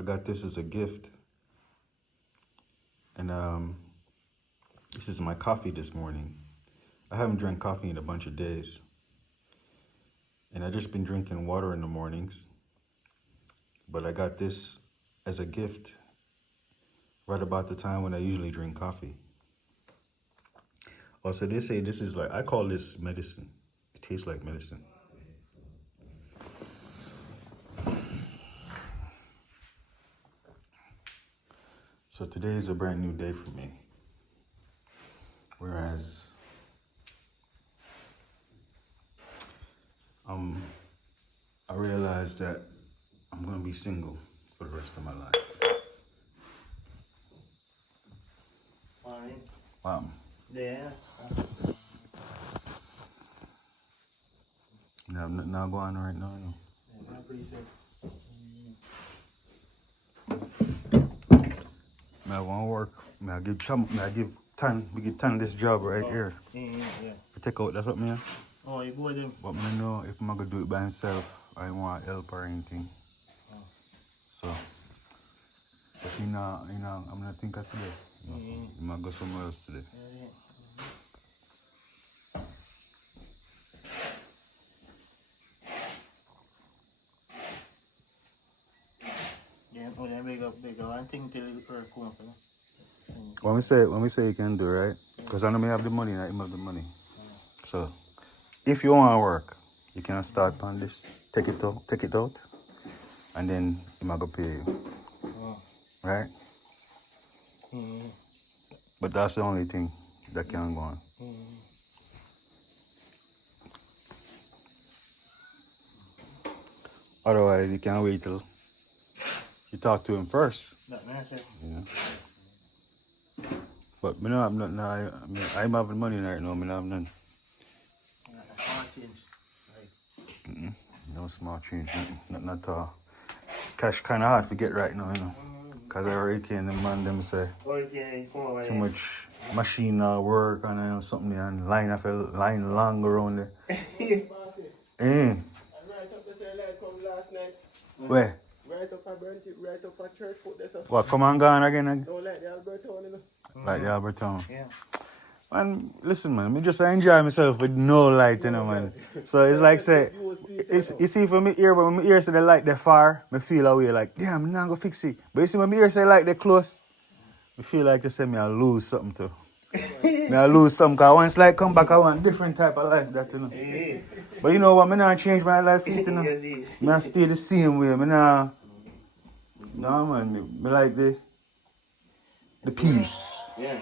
I got this as a gift. And this is my coffee this morning. I haven't drank coffee in a bunch of days. And I just been drinking water in the mornings. But I got this as a gift right about the time when I usually drink coffee. Also, they say this is like, I call this medicine. It tastes like medicine. So today is a brand new day for me. Whereas I realized that I'm gonna be single for the rest of my life. Alright. Wow. There. No, I'm not going right now, no. Yeah, I'm pretty sick. I want to work. I give Tan this job right here. Yeah. To take out, that's what me. Oh, you go with them? But I know if I'm gonna do it by myself, I don't want help or anything. Oh. So, but I'm gonna think of today. I'm gonna go somewhere else today. Yeah, oh, then big up one thing till you come up, you know? When we say you can do it, right? Because I know me have the money and I have the money. So, if you want to work, you can start on this. Take it out, and then I'm gonna pay you. Right? But that's the only thing that can go on. Otherwise, you can wait till you talk to him first. Yeah. But I'm having money right now. I have none. Small change. Right. No small change, nothing at all. Cash kind of hard to get right now, you know. Because I already came, the man them say too much machine work and something there, and line long around there. Where? Right up at Burnt, right up at Church Foot there, so. What, come on gone again? Don't like the Albert Town, you know. Like the Albert Town. Yeah. Man, listen, man, me just enjoy myself with no light, you know, man. So it's like, say, you see, for me ear, but when my ear say the light they far, me feel away like, damn, I'm not gonna fix it. But you see, when my ear say light they close, me feel like you say me I lose something too. Me I lose something, because once light come back, I want different type of life, that, you know. But you know what, me not change my life, you know. Me I stay the same way, me not, no, man, me like the peace. Yeah.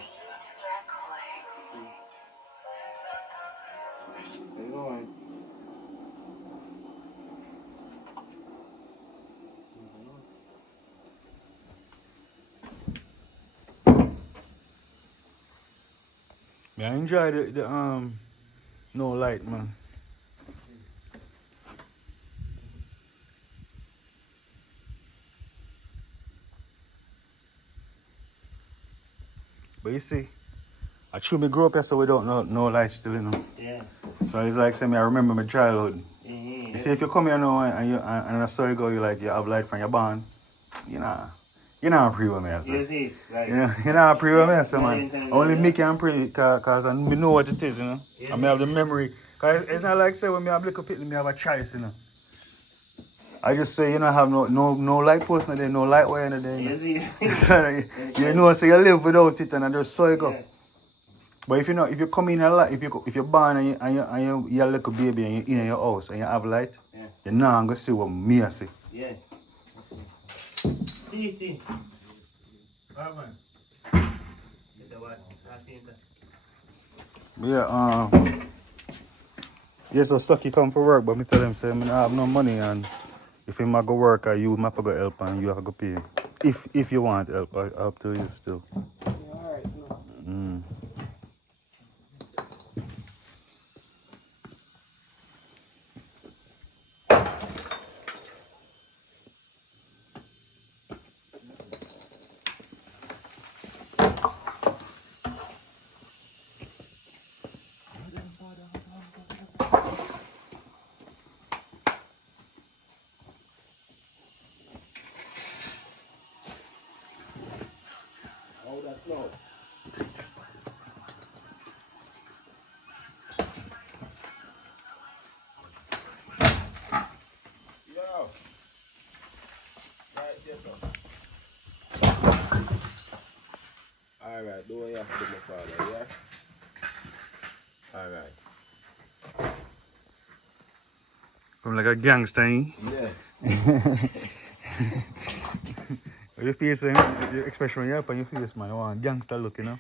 I enjoy the no light, man. But you see, I true me grew up here so without no light still, you know. Yeah. So it's like saying I remember my childhood. Mm-hmm. You see, if you come here now and I saw you go, you like you have light from your barn, you're not pray with me, so. You see, like, You're not pray with me, so, man. Only me can pray, because I know what it is, you know. Yeah. I may have the memory. Because it's not like say when me have little pit, me have a choice, you know. I just say, you know, have no light post, no light wire in there. you see. You know, so you live without it and I just saw you go. Yeah. But if you come in a light, if you're born and you're a little baby and you're in your house and you have light, Yeah. you're not going to see what me I see. Yeah. See. Alright, man. You say what? Yeah, so Sucky come for work, but me tell him, say, I don't have no money, and if him a go work, you have to go help and you have to go pay. If you want help, up to you still. Yeah, alright, no. Alright, do what you have to do, my father, yeah? Alright. I'm like a gangster, eh? Yeah. Your face, your expression you have on your face, man. You want gangster look, you know?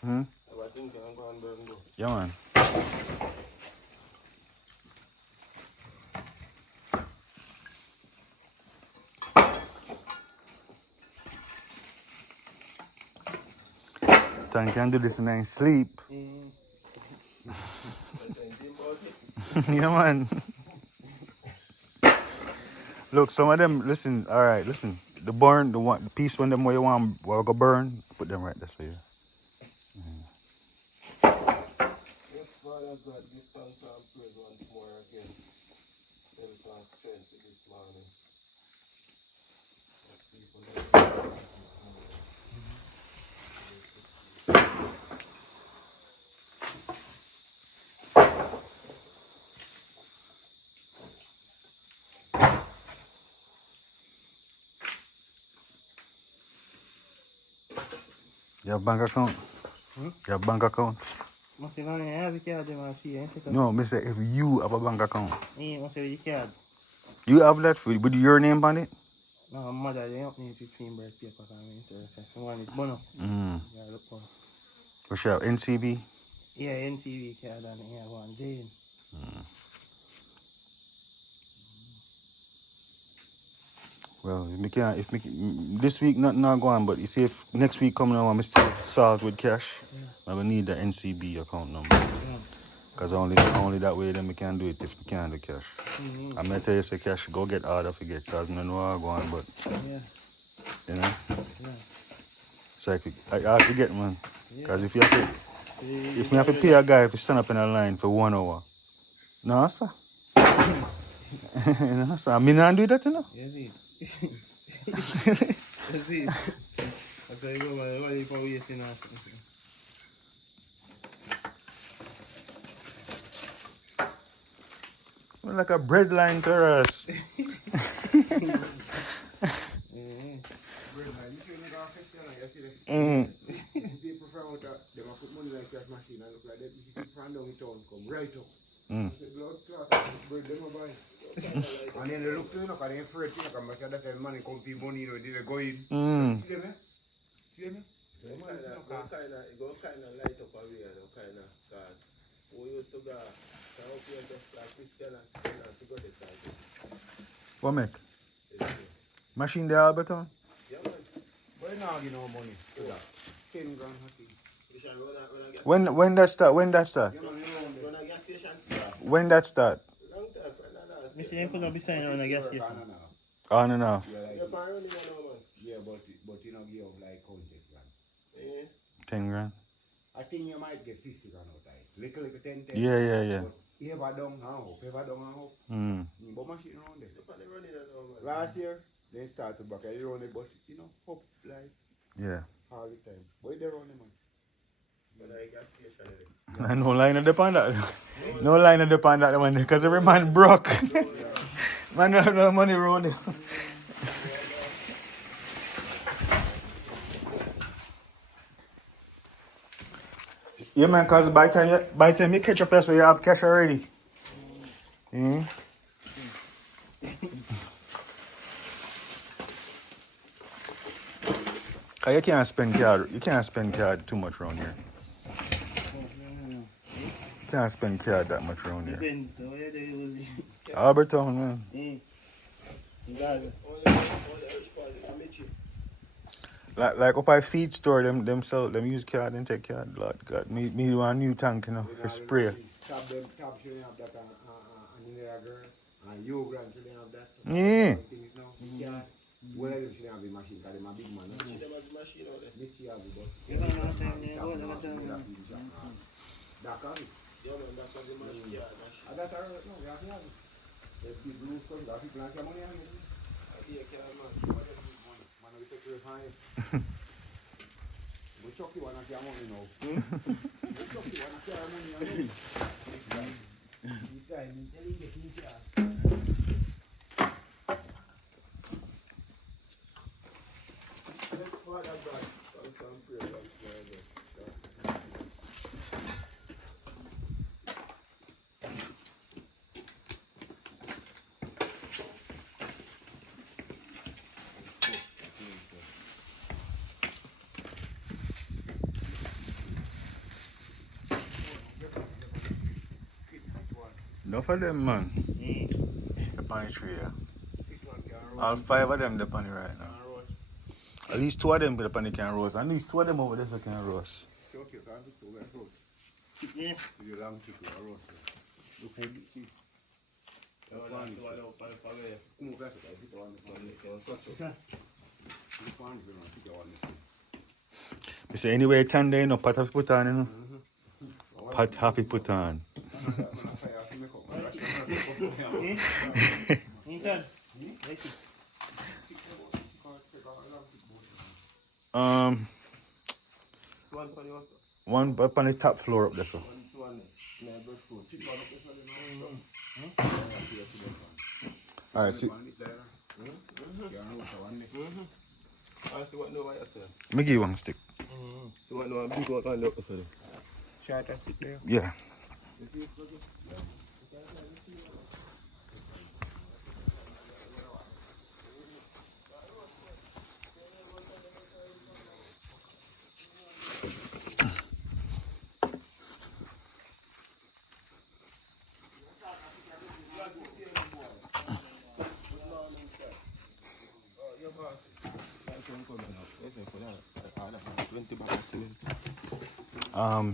Hmm? Yeah, man. Tan can do this in his sleep. Yeah, man. Look, some of them, listen, alright, listen. The piece when them where you want to go burn, put them right this way. Yes, Father God, give thanks and praise once more again. Help and strength this morning. You have bank account? You have bank account? Must have money, I have a card, man. See, I say, No, me say if you have a bank account. yeah, must have a card. You have that with your name on it? No, mother, they don't need 15 bread paper for me interested. I want it bono. Mm. Yeah, look for. For sure. NCB? Yeah, NTV card and yeah, one Jane. Well, this week nothing not go on, but you see if next week coming on, I'm still solved with cash. Yeah. I'm gonna need the NCB account number. Yeah. Cause only that way then we can do it if we can't do cash. Mm-hmm. I'm gonna tell you say cash, go get order for get cause I know how I go on, but Yeah. you know? Yeah. It's like I have to get man. Yeah. Cause if you have to pay a guy if you stand up in a line for 1 hour. No sir. No sir. I mean I do that, you know. Yes, it. Yes, it. That's why you go, man. Why you go waiting or something? We're like a bread line to us. They prefer out that they put money like cash machine and look like that. You see people from down in town come right up. I said, Lord, bread them a buy. And then they look to you, and they're afraid to come back. That's why money come for money, you know, they go in. See them, eh? See them, eh? So it go kind of light up a way, kind of, because we used to go, so up here just like Christian and to go this side. What make? Machine there, Alberton? Yeah, man. But now you know money. 10 grand happy. When that start? When that start? Run a gas station? When that start? Long time, friend, and last Me see them put up beside on a gas station. On and off. Yeah, like, yeah, but you know, give like contact grand. Yeah. 10 grand. I think you might get 50 grand out of it. Little 10. Yeah. But ever down and up, But machine around there. Last year, they started back. I run it, but you know, up like Yeah. all the time. But they run it, man. No line of depend that. No line of depend that one because every man broke. Man don't have no money around it. Yeah man, cause by the time you catch up here, so you have cash already. Mm. You can't spend card too much around here. Can't spend card that much around here. Depends. So yeah, they was. Albertown, man. Like up at feed store, them use card and take card. Lord God, me want a new tank, you know, for spray. Top shouldn't have that and girl. And you grand shouldn't have that. Yeah. Things now. Yeah. Well, I shouldn't have a machine because I'm a big man. She them have the machine out there. Let's see how we go. You don't know what I'm saying? What am I telling you? That can be. Yeah, man, that was the machine. Yeah, machine. I got her. No, we have to have it. Let's keep blue stuff. Got people like your money on it. Yeah, man. Man, we take your fine. We chucky one of your money now. The chucky one of your money. Let's find that back. That's some prayer. Enough of them, man. The pony tree, yeah. All 5 of them, the pony right now. At least 2 of them, the pony can roast. At least 2 of them over there can roast. Yeah. You long to roast. Look at it. You say anyway, 10 days, no pot have put on, you know? Pot happy put on. One up on the top floor up there, so. Alright, see. Me give you one stick. So what no big one can look so. Short a stick there. Yeah.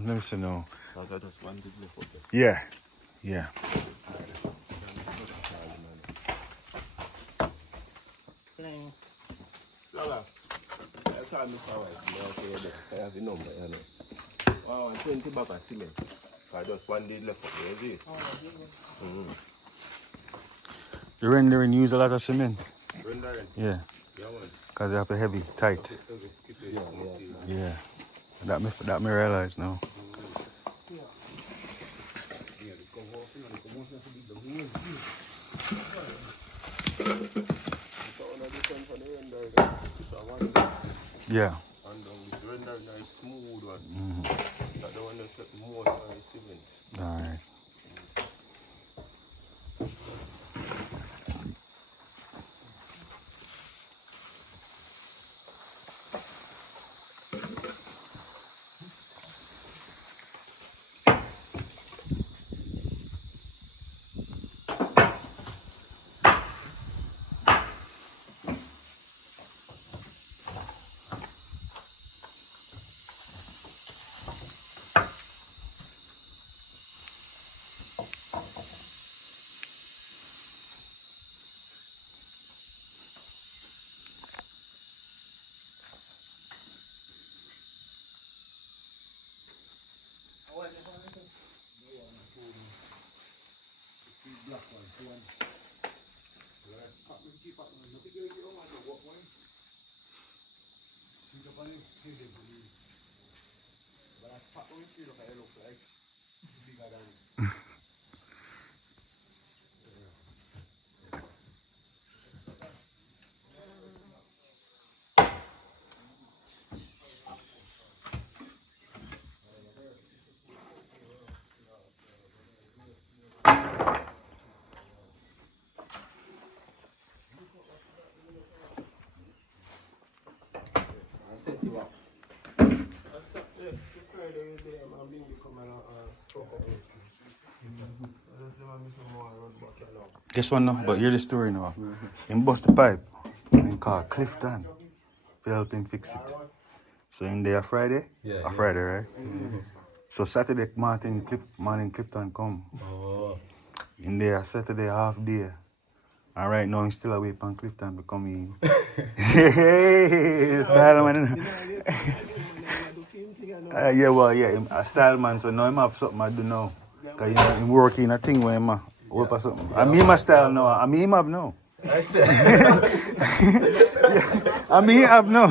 Let me see now. Yeah. Yeah. Lala, I can't miss out. I have the number, you know. 20 bags of cement. I just one day left for the The rendering use a lot of cement. Rendering? Yeah. Yeah, man. Because they have a heavy, tight. Yeah. That me realize now. Yeah. And the rendering is smooth one. That the one that's more than cement. Alright. Guess what now? But hear the story now. Him bust the pipe and call Clifton to help him fix it. So in there Friday? Yeah. Friday, right? So Saturday morning Clifton come. In there Saturday half day. And right now he's still away from Clifton becoming hey, style man. Yeah, well, yeah, him a style man, so now him have something I do now. Cause you know, him working a thing where him work or something. I mean my style now, I mean him have now. I said I mean have now.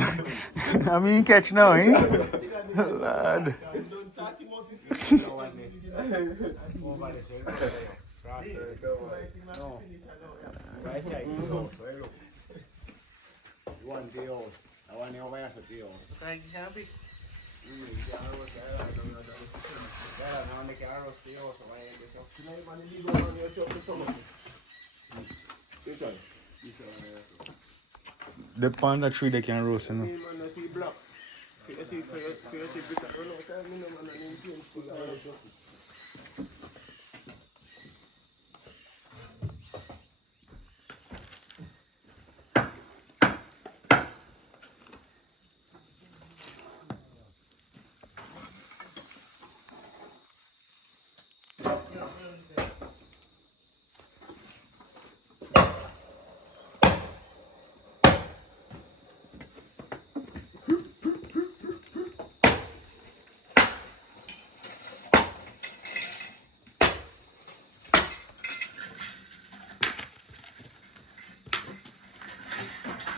I mean catch now, eh? Lad. Don't start him off if No one there. Over there, so you go there. Cross there, so no. Right side, the house, so you look. You want the house. I want the over here to the house. Like, happy. You can't roast the house, no, no, no. Yeah, now they can't roast the house, so why ain't this up? Tonight, man, you go on yourself to stomach. This one. The panda tree they can roast, you know. Me, man, I see black. I see brick and run out of me, no, man, and then James put all the stuff.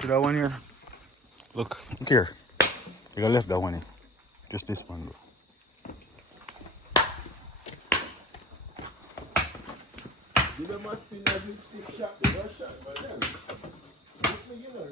See that one here? Look here. You gotta left that one in. Just this one, bro. You don't must be like lipstick shop, you don't shop for them. You know,